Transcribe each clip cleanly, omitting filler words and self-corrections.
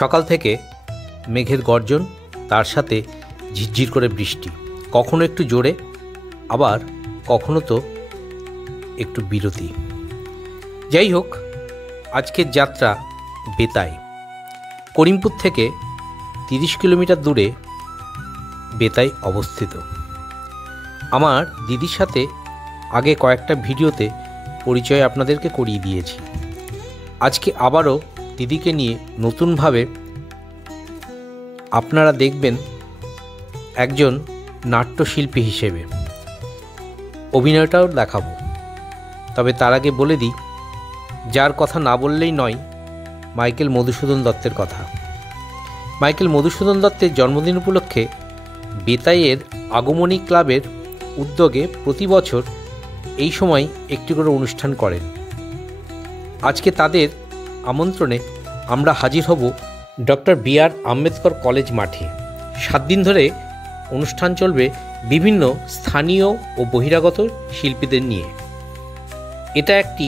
সকাল থেকে মেঘের গর্জন, তার সাথে ঝিরঝির করে বৃষ্টি, কখনো একটু জোরে, আবার কখনো তো একটু বিরতি। যাই হোক, আজকের যাত্রা বেতাই। করিমপুর থেকে 30 কিলোমিটার দূরে বেতাই অবস্থিত। আমার দিদির সাথে আগে কয়েকটা ভিডিওতে পরিচয় আপনাদেরকে করিয়ে দিয়েছি। আজকে আবারও দিদিকে নিয়ে নতুনভাবে আপনারা দেখবেন একজন নাট্যশিল্পী হিসেবে। অভিনয়টাও দেখাবো। তবে তার আগে বলে দিই, যার কথা না বললেই নয়, মাইকেল মধুসূদন দত্তের কথা। মাইকেল মধুসূদন দত্তের জন্মদিন উপলক্ষে বেতাইয়ের আগমনী ক্লাবের উদ্যোগে প্রতি বছর এই সময় একটি করে অনুষ্ঠান করেন। আজকে তাদের আমন্ত্রণে আমরা হাজির হব ডক্টর বি.আর. আম্বেদকর কলেজ মাঠে। 7 দিন ধরে অনুষ্ঠান চলবে বিভিন্ন স্থানীয় ও বহিরাগত শিল্পীদের নিয়ে। এটা একটি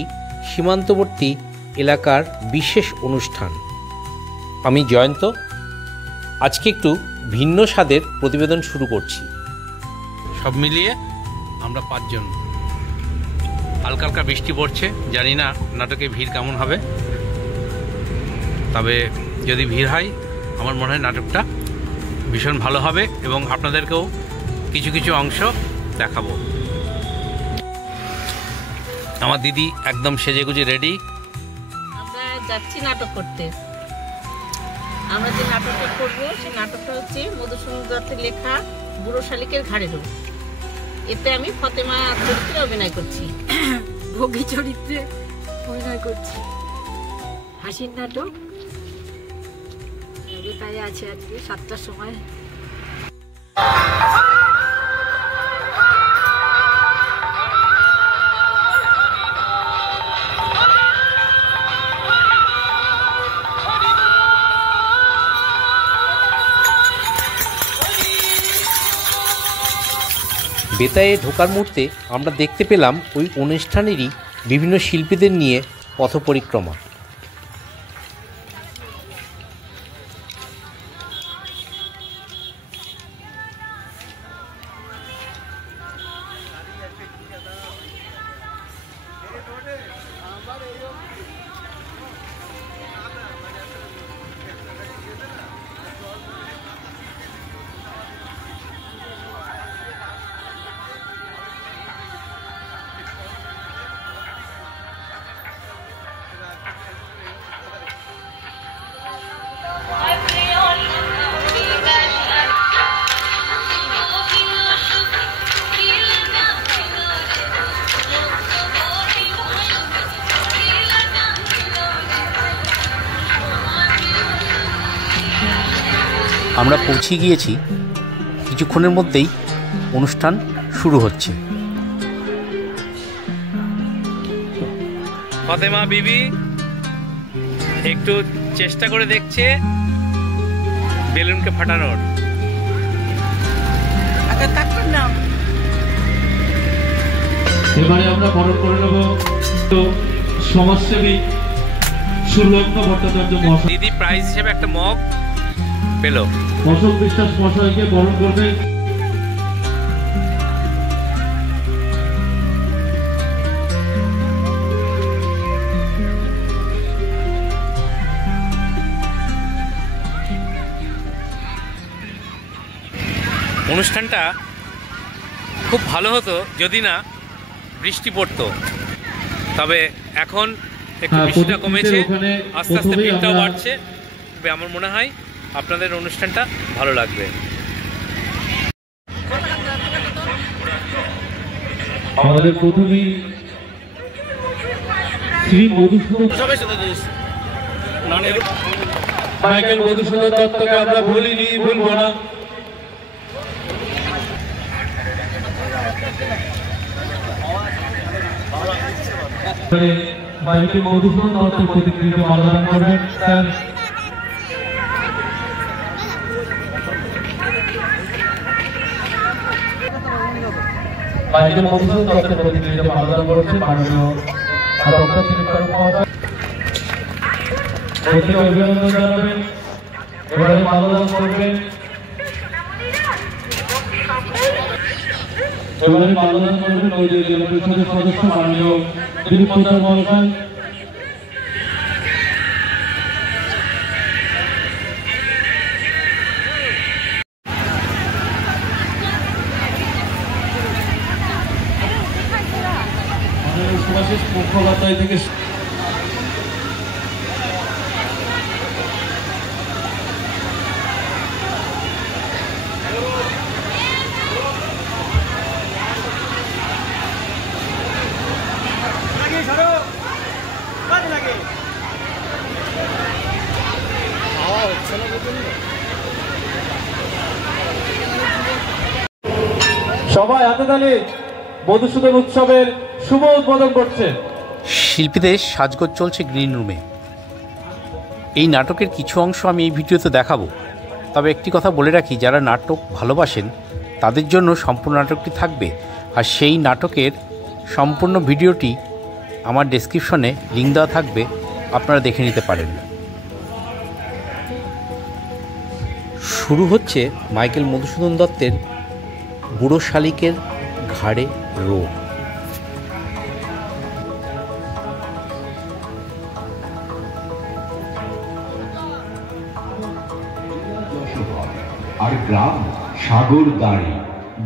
সীমান্তবর্তী এলাকার বিশেষ অনুষ্ঠান। আমি জয়ন্ত। আজকে একটু ভিন্ন স্বাদের প্রতিবেদন শুরু করছি। সব মিলিয়ে আমরা 5 জন। হালকা হালকা বৃষ্টি পড়ছে, জানি না নাটকে ভিড় কেমন হবে, তবে যদি ভিড় হয় আমার মনে হয় নাটকটা ভীষণ ভালো হবে এবং আপনাদেরকেও কিছু কিছু অংশ দেখাবো। আমার দিদি একদম সেজেগুজে রেডি। আমরা যাচ্ছি নাটক করতে। আমরা যে নাটকটা করবো সেই নাটকটা হচ্ছে মধুসূদন দত্তের লেখা বুড়ো শালিকের ঘাড়েরও। এতে আমি ফতেমা চরিত্রে অভিনয় করছি, ভোগী চরিত্রে অভিনয় করছি। হাসির নাটক বেতাই আছে আজকে 7টার সময়। বেতায়ে ঢোকার মুহূর্তে আমরা দেখতে পেলাম ওই অনুষ্ঠানেরই বিভিন্ন শিল্পীদের নিয়ে পথ পরিক্রমা। আমরা পৌঁছে গিয়েছি, কিছুক্ষণের মধ্যেই অনুষ্ঠান শুরু হচ্ছে। ফতেমা বিবি একটু চেষ্টা করে দেখছে বেলুনকে ফাটানোর। এবারে আমরা বরণ করে নেব সমাজসেবী সুলগ্ন ভট্টাচার্য মহাশয়। দিদি প্রাইজ হিসেবে একটা মগ পেল। অশোক বিশ্বাস মহাশয়কে বরণ করবে। অনুষ্ঠানটা খুব ভালো হতো যদি না বৃষ্টি পড়তো, তবে এখন একটু বৃষ্টিটা কমেছে, আস্তে আস্তে ভিড়টাও বাড়ছে। তবে আমার মনে হয় আপনাদের অনুষ্ঠানটা ভালো লাগবে। আমাদের প্রথমেই শ্রী মধুসূদন মাইকেল মধুসূদন দত্তকে আমরা ভুলিনি, ভুলব না। মাইকেল মধুসূদন দত্তের প্রতিকৃতি মাল্যদান করবেন স্যার। মাইকেল মধুসূদন দত্তের প্রতিকৃতি মাল্যদান করেছেন মাননীয় ডক্টর সিনিকার মহাশয়। অভিনন্দন জানাবেন এবারে মাল্যদান করবেন নদীয় জেলা পরিষদের সদস্য মাননীয় দিলীপ পোদ্দার মহাশয়। সুভাষিস মুখোপাধ্যায় থেকে সবাই হাতে তালি মধুসূদন উৎসবের শুভ উদ্বোধন করছে। শিল্পীদের সাজগোজ চলছে গ্রিন রুমে। এই নাটকের কিছু অংশ আমি এই ভিডিওতে দেখাবো, তবে একটি কথা বলে রাখি, যারা নাটক ভালোবাসেন তাদের জন্য সম্পূর্ণ নাটকটি থাকবে, আর সেই নাটকের সম্পূর্ণ ভিডিওটি আমার ডেসক্রিপশনে লিঙ্ক দেওয়া থাকবে, আপনারা দেখে নিতে পারেন। শুরু হচ্ছে মাইকেল মধুসূদন দত্তের বুড়ো শালিকের ঘাড়ে রোগ। আর গ্রাম সাগর দাঁড়ি,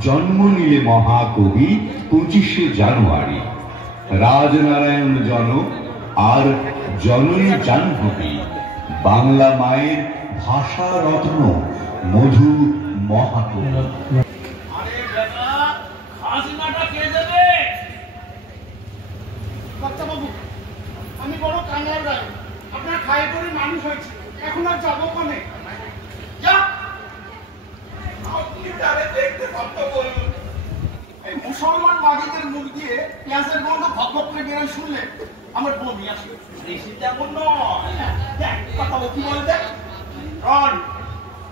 জন্ম নিলে মহাকবি 25শে জানুয়ারি। রাজনারায়ণ জনক আর জননী জাহ্নবী, বাংলা মায়ের ভাষা রত্ন মধু মহাকবি। আমি বড় কাঙ্গাল রায়, আপনার খায় করে মানুষ হয়েছে, এখন আর যাবো কোনে? মুসলমান বাগিদের মুখ দিয়ে পেঁয়াজের গন্ধ ভক ভক করে বেরোয় শুনলে আমার বমি আসে। তেমন নয়, কথা কি বলতে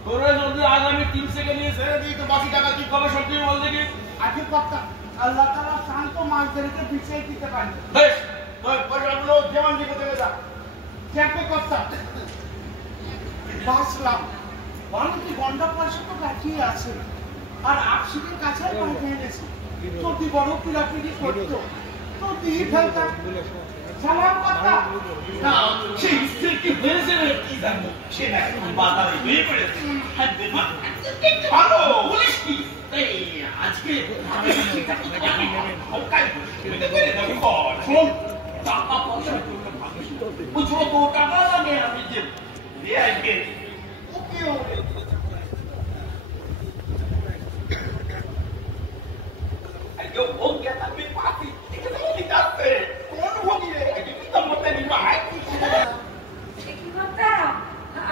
তোরা যদি আগামী 3 সেকেন্ডে ছেড়ে দিই তো বাকি টাকা কি খবর সত্যি বল দেখি। আজকে কথা আল্লাহ তাআলা শান্ত মাছদেরকে বিছিয়ে দিতে পারেন। বেশ তোর পরিবারগুলো যেমন দিকে চলে যা। চেক করতে বাসলাম বাড়িতে গন্ডা পয়সা তো বাকিয়ে আছে, আর আপসিকের কাছে পাঠিয়ে এনেছি। যদি বড় পিড়াপিড়ি করতো তো দিয়ে ফেলতাম। সালাম কথা না, সেই স্ত্রী কি হয়েছে কি জানবো, সে না বাজারে বের করেছে। ভালো বলিস কি আজকে শোন, টাকা পয়সা বুঝবো তো টাকা লাগে, আমি যে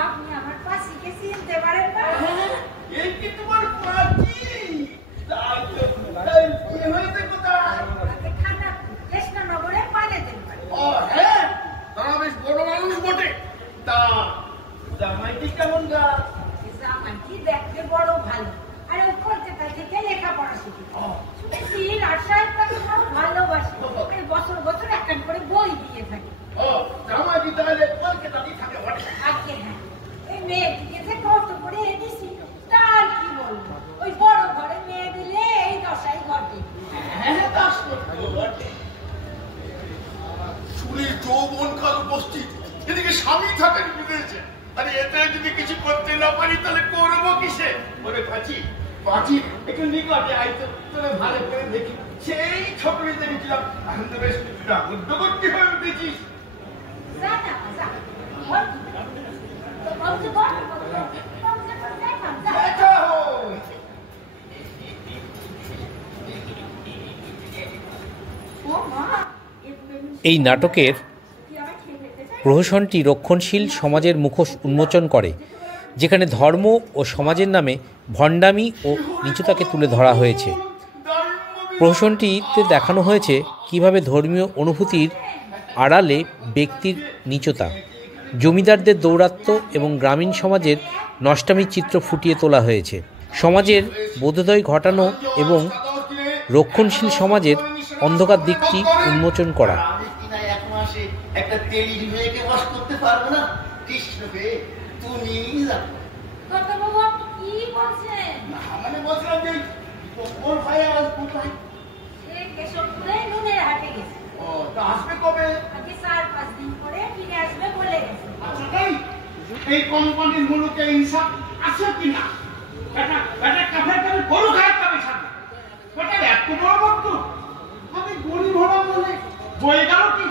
আপনি আমার পাশে চিনতে পারেন না? এই কি তোমার পাখি? হয়েছে কোথায়? খানা কৃষ্ণনগরে পাইলেতেন। ও হ্যাঁ, তারা বেশ বড় মানুষ বটে। তা জামাইটি কেমন গা? জামাইটি দেখতে বড় ভালো, আর ওই কলকাতা থেকে লেখাপড়া শিখে শুনেছি রাজশাহী তাকে বড় ভালোবাসে, বছর বছর একটা করে বই দিয়ে থাকে। ও জামাইটি তাহলে কলকাতাতেই থাকে বটে। আজকে হ্যাঁ, ওই মেয়েটিকে যে কষ্ট করে এনেছি তার কি বলবো, ওই বড় ঘরে মেয়ে দিলে এই দশাই ঘটে। হ্যাঁ তা সত্য বটে। চুরির যৌবন কাল উপস্থিত, এদিকে স্বামী থাকেন বিদেশে, আরে এতে যদি কিছু করতে না পারি তাহলে করবো কিসে? ওরে পাচি পাচি একটু নিকটে আইতো, তোরে ভালো করে দেখি। সেই ছোটই দেখেছিলাম, এখন তো বেশ উদ্যোগী হয়ে উঠেছিস। এই নাটকের প্রহসনটি রক্ষণশীল সমাজের মুখোশ উন্মোচন করে, যেখানে ধর্ম ও সমাজের নামে ভণ্ডামি ও নীচতাকে তুলে ধরা হয়েছে। প্রহসনটিতে দেখানো হয়েছে কিভাবে ধর্মীয় অনুভূতির আড়ালে ব্যক্তির নীচতা, জমিদারদের দৌরাত্ম্য এবং গ্রামীণ সমাজের নষ্টামির চিত্র ফুটিয়ে তোলা হয়েছে। সমাজের বোধোদয় ঘটানো এবং রক্ষণশীল সমাজের অন্ধকার দিকটি উন্মোচন করা। একটা তেলির মেয়েকে বশ করতে পারবো না, কৃষ্ণকে তুমি কর্তাবাবু আপনি কি বলছেন? না মানে বলছিলাম যে ওর ভাই আজ কোথায়? সে কেশবপুরে নুনের হাটে গেছে। ও তা আসবে কবে? আজকে 4-5 দিন পরে ফিরে আসবে বলে গেছে। আচ্ছা তাই এই কোম্পানির মুলুকে ইনসাফ আছে কিনা? বেটা কাফের কাছে গরু খায় পাবে সাথে বেটা এত বড় বক্ত আমি গরিব হলাম বলে বয়ে গেল কি?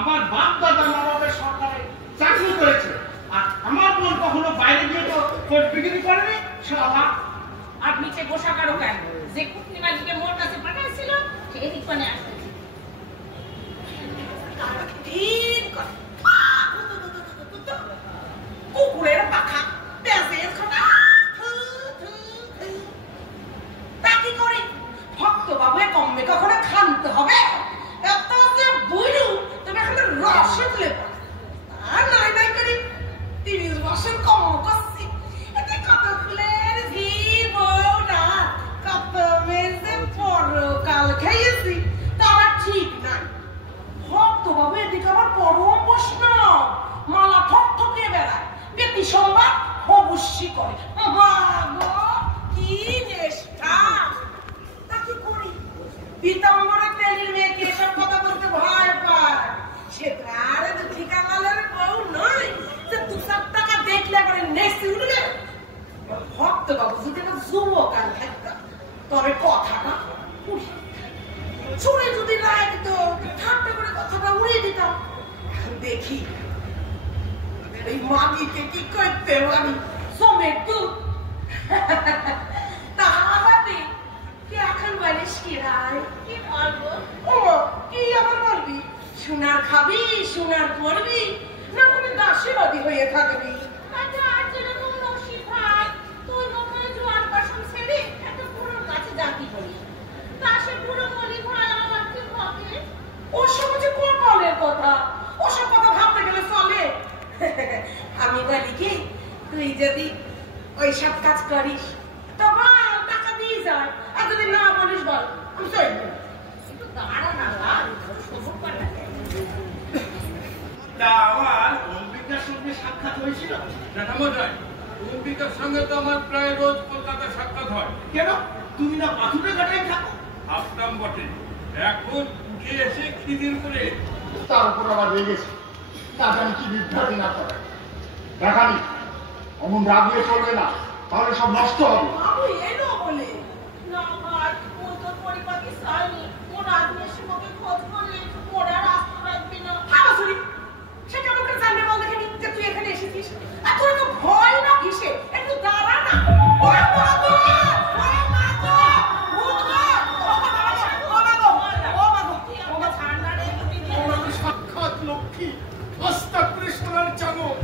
আমার বাপ দাদা নবাবের সরকারে চাকরি করেছে আর আমার বোন কখনো বাইরে গিয়ে তো কোট বিক্রি করেনি শালা। আর নিচে বসা কারো কেন? যে কুটনিমাজিকে মোর কাছে পাঠাইছিল সেই দিকপানে আসতেছে। কুকুরের পাখা পেঁচের খোঁটা তা কি করি ভক্ত বাবু কমবে কখনো খানতে হবে এত যে বুঝু তুমি এখন রসে তুলে আর নাই নাই করি 30 বছর কম করছি এতে কত ফুলের জীবনা কত মেজে পরকাল খাইয়েছি তারা ঠিক নাই ভক্ত বাবু এদিকে আবার পরম বৈষ্ণব মালা ঠকঠকে বেড়ায় ব্যক্তি সংবাদ অবশ্যই করে কি চেষ্টা তা কি করি পীতাম্বরের তেলির মেয়েকে এসব কথা বলতে ভয় পায় সে তার ঠিকানালের বউ নয় যে 2-4 টাকা দেখলে পরে নেক্সট উঠবে ভক্ত বাবু যদি একটা যুবকাল থাকতাম তবে কথাটা চুরি যদি লাগতো ঠাট্টা করে কথাটা উড়িয়ে দিতাম দেখি এই মাগিকে কি করতে পারি সমেত তাহাতে কি এখন বলিস কি রায় কি বলবো? ও কি আবার বলবি সোনার খাবি সোনার পরবি না কোনো দাসীবাদী হয়ে থাকবি আচ্ছা আর যেরকম নসিব ভাই তুই মনে হয় জোয়ান পাশন ছেড়ে একটা পুরোর কাছে জাতি করি তা সে পুরো বলি ভাই আমার কি হবে? ওর সমাজে কোন কলের কথা ওসব কথা ভাবতে গেলে চলে আমি বলি কি তুই যদি ওই সব কাজ করিস তো বল টাকা দিয়ে যায় আর যদি না বলিস বল আমি চলবো একটু দাঁড়া না লাল সবুজ পাঠাতে তা আমার অম্বিকার সঙ্গে সাক্ষাৎ হয়েছিল জ্যাঠামশাই, অম্বিকার সঙ্গে তো আমার প্রায় রোজ কলকাতায় সাক্ষাৎ হয়। কেন তুমি না পাথুরে ঘাটায় থাকো? ভাবতাম বটে, এখন উঠে এসে খিদির করে তার উপর আবার রেগেছে না জানি কি বিভ্রান্তি না করে দেখানি অমন রাগিয়ে চলবে না তাহলে সব নষ্ট হবে। বাবু এলো বলে না ভাই ও তো পরিপাটি চাইনি ওর আদমি এসে মোকে খোঁজ করলে ওরা রাস্তা রাখবি না। হাবাসুরি সে কেমন করে জানবে বল দেখে যে তুই এখানে এসেছিস আর তোর তো ভয় না কিসে একটু দাঁড়া না ও বাবা সাক্ষাৎ লক্ষ্মী হস্তা করে সোনার চামচ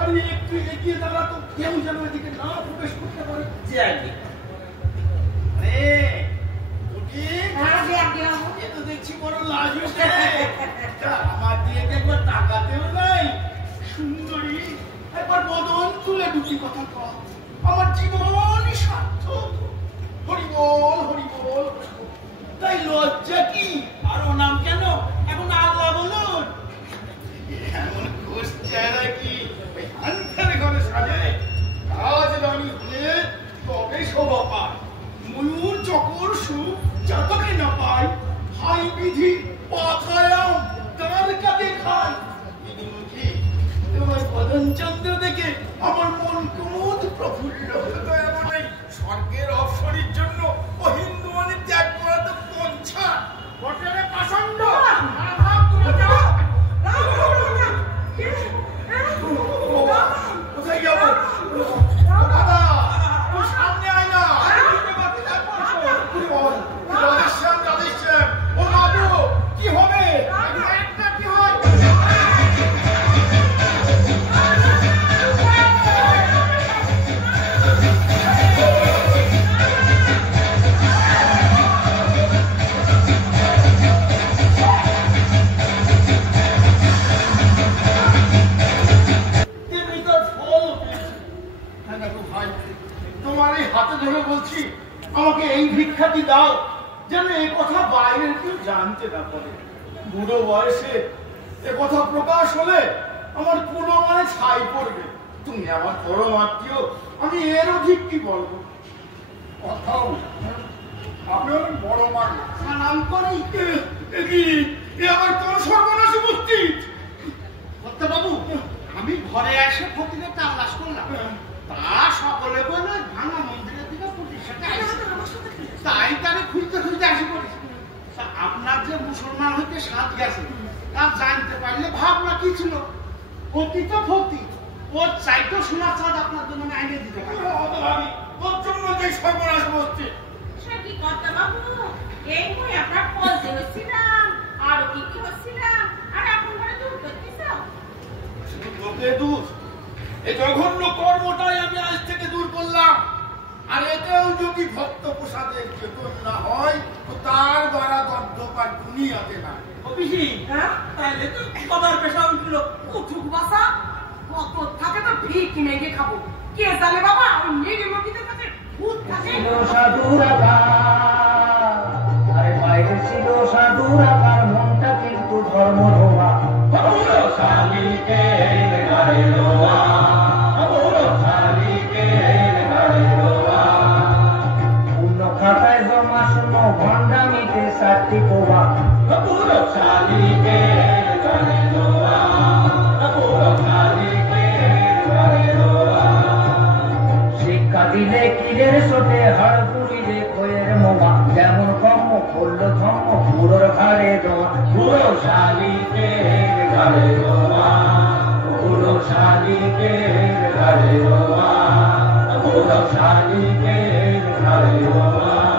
আরে একটু এগিয়ে দাঁড়া তো কেউ যেন এদিকে না প্রবেশ করতে পারে যে আগে এ তো দেখছি বড় লাজ হচ্ছে আমার দিয়ে একবার তাকাতেও নাই সুন্দরী একবার বদন তুলে দুটি কথা কর আমার জীবনই সার্থক হরিবল হরিবল তাই লজ্জা কি আর ও নাম কেন এখন আল্লাহ বলুন এমন ঘোষ চেহারা কি ওই হান্তার ঘরে সাজে রাজরানী হলে তবে শোভা পায় ময়ূর চকর সুখ জাতকে না পায় হাই বিধি পাথায়াম তার কাছে খায় বিধিমুখী তোমার বদন চন্দ্র দেখে আমার মন কুমুদ প্রফুল্ল হলো তো এমন এই স্বর্গের অপসরীর জন্য ও হিন্দু মানে ত্যাগ করা তো পঞ্চা বটরে পাষণ্ড কোথায় যাবো দাদা তুই সামনে আয় না রাধেশ্যাম রাধেশ্যাম ও বাবু কি হবে একটা কি হয় তোমার এই হাতে ধরে বলছি আমাকে এই ভিক্ষাটি দাও যেন এই কথা বাইরের কেউ জানতে না পারে বুড়ো বয়সে এ কথা প্রকাশ হলে আমার পুরো মানে ছাই পড়বে তুমি আমার পরম আত্মীয়, আমি এর অধিক কি বলবো? কথাও আমি অনেক বড় মানুষ। সালাম করি। এ আমার কোন সর্বনাশী বুদ্ধি? বাবু, আমি ঘরে এসে ফকিরের তালাশ করলাম, তা সকলে বলে ভাঙা মন্দিরের দিকে পুলিশ তাই তারে খুঁজতে খুঁজতে আসি পড়েছি। আপনার যে মুসলমান হইতে সাত গেছে তা জানতে পারলে ভাবনা কি ছিল? ফতি তো ফতি, ওর চাইতো সোনা চাঁদ আপনার জন্য আইনে দিতে পারে। ওর জন্য যে সর্বনাশ বসছে। সে কি কথা বাবু, এই মই আপনার পলতে হচ্ছিলাম, আরো কি কি হচ্ছিলাম, আর এখন ঘরে দূর করতেছ। তোকে দূর, এই জঘন্য কর্মটাই আমি আজ থেকে দূর করলাম। আর এতেও যদি ভক্ত প্রসাদের চেতন না হয় তো তার দ্বারা দগ্ধপার দুনিয়াতে না। অফিসি, তাইলে তো বাবার পেশা উঠলো উঠুক বাসা, কত থাকে তো ভিক মেঘে খাবো। কে জানে বাবা, ওই মেঘে মকিদের কাছে ভূত থাকে। আরে বাইরে ছিল সাধুরাকার, মনটা কিন্তু ধর্ম রোয়া। পূর্ণ খাতায় জমা শুনো ভণ্ডামিতে সাতটি কোবা। শিক্ষা দিলে কিরের সোটে, হাড় পুরিলে খয়ের মোমা। যেমন কর্ম করলো ধর্ম, পুরোর ঘাড়ে দোয়া। পুরো শালিকে ঘাড়ে দোয়া, পুরো শালিকে ঘাড়ে দোয়া, পুরো শালিকে ঘাড়ে দোয়া।